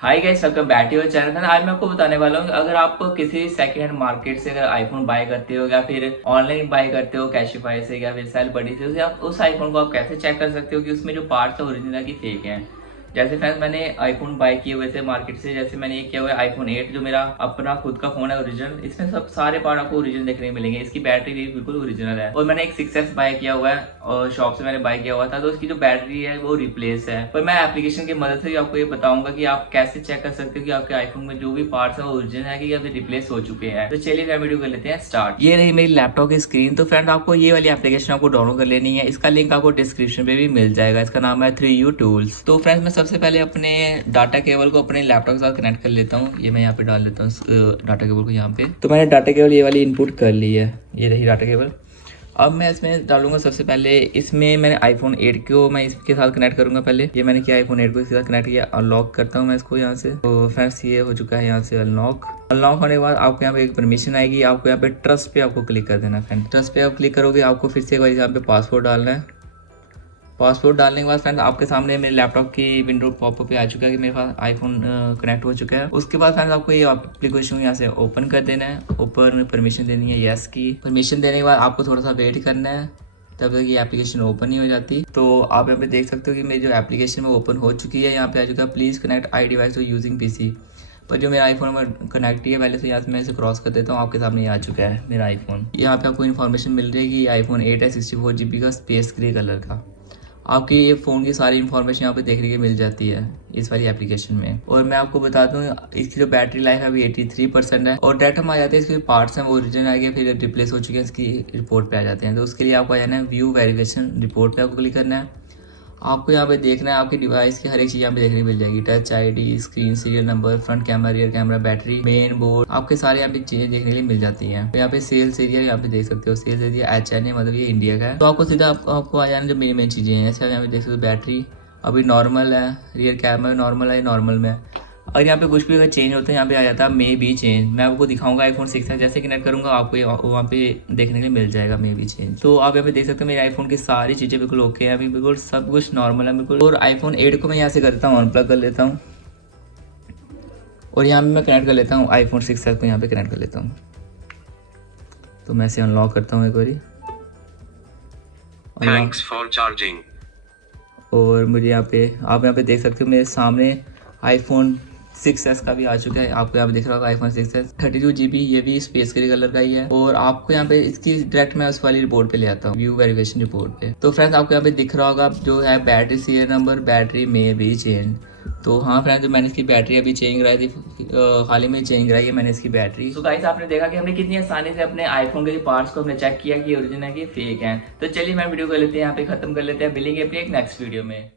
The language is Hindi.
Hi guys, welcome back to your channel. आज मैं आपको बताने वाला हूँ कि अगर आप किसी सेकंड हैंड मार्केट से अगर आईफोन बाय करते हो या फिर ऑनलाइन बाय करते हो कैशिफाई से या फिर सेल बडी से, उसे आप उस आईफोन को आप कैसे चेक कर सकते हो कि उसमें जो पार्ट्स है ओरिजिनल है कि फेक है। जैसे फ्रेंड्स, मैंने आईफोन बाय किए हुए थे मार्केट से। जैसे मैंने ये किया हुआ है आईफोन 8, जो मेरा अपना खुद का फोन है ओरिजिनल। इसमें सब सारे पार्ट आपको ओरिजिनल देखने को मिलेंगे। इसकी बैटरी भी बिल्कुल ओरिजिनल है। और मैंने एक 6S बाय किया हुआ है और शॉप से मैंने बाय किया हुआ था, तो उसकी जो बैटरी है वो रिप्लेस है। पर मैं एप्लीकेशन की मदद से आपको ये बताऊंगा कि आप कैसे चेक कर सकते हो कि आपके आईफोन में जो भी पार्ट्स है वो ओरिजिनल है कि या फिर रिप्लेस हो चुके हैं। तो चलिए मैं वीडियो कर लेते हैं स्टार्ट। ये रही मेरी लैपटॉप की स्क्रीन। तो फ्रेंड, आपको ये वाली एप्लीकेशन आपको डाउनलोड कर लेनी है। इसका लिंक आपको डिस्क्रिप्शन पे भी मिल जाएगा। इसका नाम है 3U टूल्स। तो फ्रेंड्स, मैं सबसे पहले अपने डाटा केबल को अपने लैपटॉप के साथ कनेक्ट कर लेता हूँ। ये मैं यहाँ पे डाल लेता हूँ डाटा केबल को यहाँ पे। तो मैंने डाटा केबल ये वाली इनपुट कर ली है। ये रही डाटा केबल। अब मैं इसमें डालूंगा सबसे पहले, इसमें मैंने आईफोन 8 को मैं इसके साथ कनेक्ट करूंगा। पहले ये मैंने किया आईफोन 8 को इसके साथ कनेक्ट किया। अनलॉक करता हूँ मैं इसको यहाँ से। तो फ्रेंड्स, ये हो चुका है यहाँ से अनलॉक। अनलॉक होने के बाद आपको यहाँ पे एक परमिशन आएगी। आपको यहाँ पे ट्रस्ट पे आपको क्लिक कर देना। फ्रेंड, ट्रस्ट पे आप क्लिक करोगे, आपको फिर से एक बार यहाँ पे पासवर्ड डालना है। पासवर्ड डालने के बाद फ्रेंड्स, आपके सामने मेरे लैपटॉप की विंडो पॉपअप पे आ चुका है कि मेरे पास आईफोन कनेक्ट हो चुका है। उसके बाद फ्रेंड्स, आपको ये एप्लीकेशन यहाँ से ओपन कर देना है। ओपन परमिशन देनी है यस की। परमिशन देने के बाद आपको थोड़ा सा वेट करना है, तब तक ये एप्लीकेशन ओपन नहीं हो जाती। तो आप यहाँ पे देख सकते हो कि मेरी जो एप्लीकेशन है वो ओपन हो चुकी है। यहाँ पे आ चुका है please connect I device to using PC. पर जो मेरा आईफोन में कनेक्ट ही है पहले से, यहाँ से मैं इसे क्रॉस कर देता हूँ। आपके सामने ये आ चुका है मेरा आईफोन। यहाँ पे आपको इन्फॉर्मेशन मिल रही है कि आईफोन 8 है, 64 GB का, स्पेस ग्रे कलर का। आपकी ये फ़ोन की सारी इन्फॉर्मेशन यहाँ पे देखने को मिल जाती है इस वाली एप्लीकेशन में। और मैं आपको बता दूँ, इसकी जो बैटरी लाइफ है अभी 83% है। और डायरेक्ट हम आ जाते हैं, इसके पार्ट्स हैं वो ओरिजिनल आ गए, फिर रिप्लेस हो चुके हैं, इसकी रिपोर्ट पे आ जाते हैं। तो उसके लिए आपको आ जाना है व्यू वेरिफिकेशन रिपोर्ट पे आपको क्लिक करना है। आपको यहाँ पे देखना है आपकी डिवाइस की हर एक चीज़ यहाँ पे देखने मिल जाएगी। Touch ID, screen, serial number, front camera, rear camera, battery, main board, आपके सारे यहाँ पे चीज़ें देखने के लिए मिल जाती हैं। तो यहाँ पे सेल्स एरिया यहाँ पे देख सकते हो। सेल्स एरिया HN, मतलब ये इंडिया का है। तो आपको सीधा आपको आ जाना जो मेन मेन चीज़ें हैं। ऐसे यहाँ पे देख सकते हो बैटरी अभी नॉर्मल है, रियर कैमरा नॉर्मल है, नॉर्मल में। और यहाँ पे कुछ भी अगर चेंज होता है, यहाँ पे आ जाता है मे बी चेंज। मैं आपको दिखाऊंगा आईफोन 6 है, जैसे कनेक्ट करूंगा आपको वहाँ पे देखने के लिए मिल जाएगा मे बी चेंज। तो आप यहाँ पे देख सकते हो मेरे आईफोन की सारी चीज़ें बिल्कुल ओके है, अभी बिल्कुल सब कुछ नॉर्मल है बिल्कुल। और आईफोन 8 को मैं यहाँ से करता हूँ अनप्लग कर लेता हूँ, और यहाँ पे मैं कनेक्ट कर लेता हूँ आईफोन 6 को यहाँ पे कनेक्ट कर लेता हूँ। तो मैं इसे अनलॉक करता हूँ एक बारी। Thanks for charging. और मुझे यहाँ पे आप यहाँ पे देख सकते हो मेरे सामने आईफोन 6S का भी आ चुका है। आपको यहाँ पे दिख रहा होगा आईफोन 6S 32 GB, ये भी स्पेस ग्रे कलर का ही है। और आपको यहाँ पे इसकी डायरेक्ट मैं उस वाली रिपोर्ट पे ले आता हूँ, व्यू वेरिफिकेशन रिपोर्ट पे। तो फ्रेंड्स, आपको यहाँ पे दिख रहा होगा जो है बैटरी सीरियल नंबर, बैटरी में भी चेंज। तो हाँ फ्रेंड्स, जो मैंने इसकी बैटरी अभी चेंज कराई थी, हाल ही में चेंज कराई है मैंने इसकी बैटरी। तो गाइस, आपने देखा कि हमने कितनी आसानी से अपने आईफोन के पार्ट्स को हमने चेक किया कि ओरिजिनल है कि फेक है। तो चलिए मैं वीडियो कर लेते हैं यहाँ पे खत्म कर लेते हैं, मिलेंगे अपनी एक नेक्स्ट वीडियो में।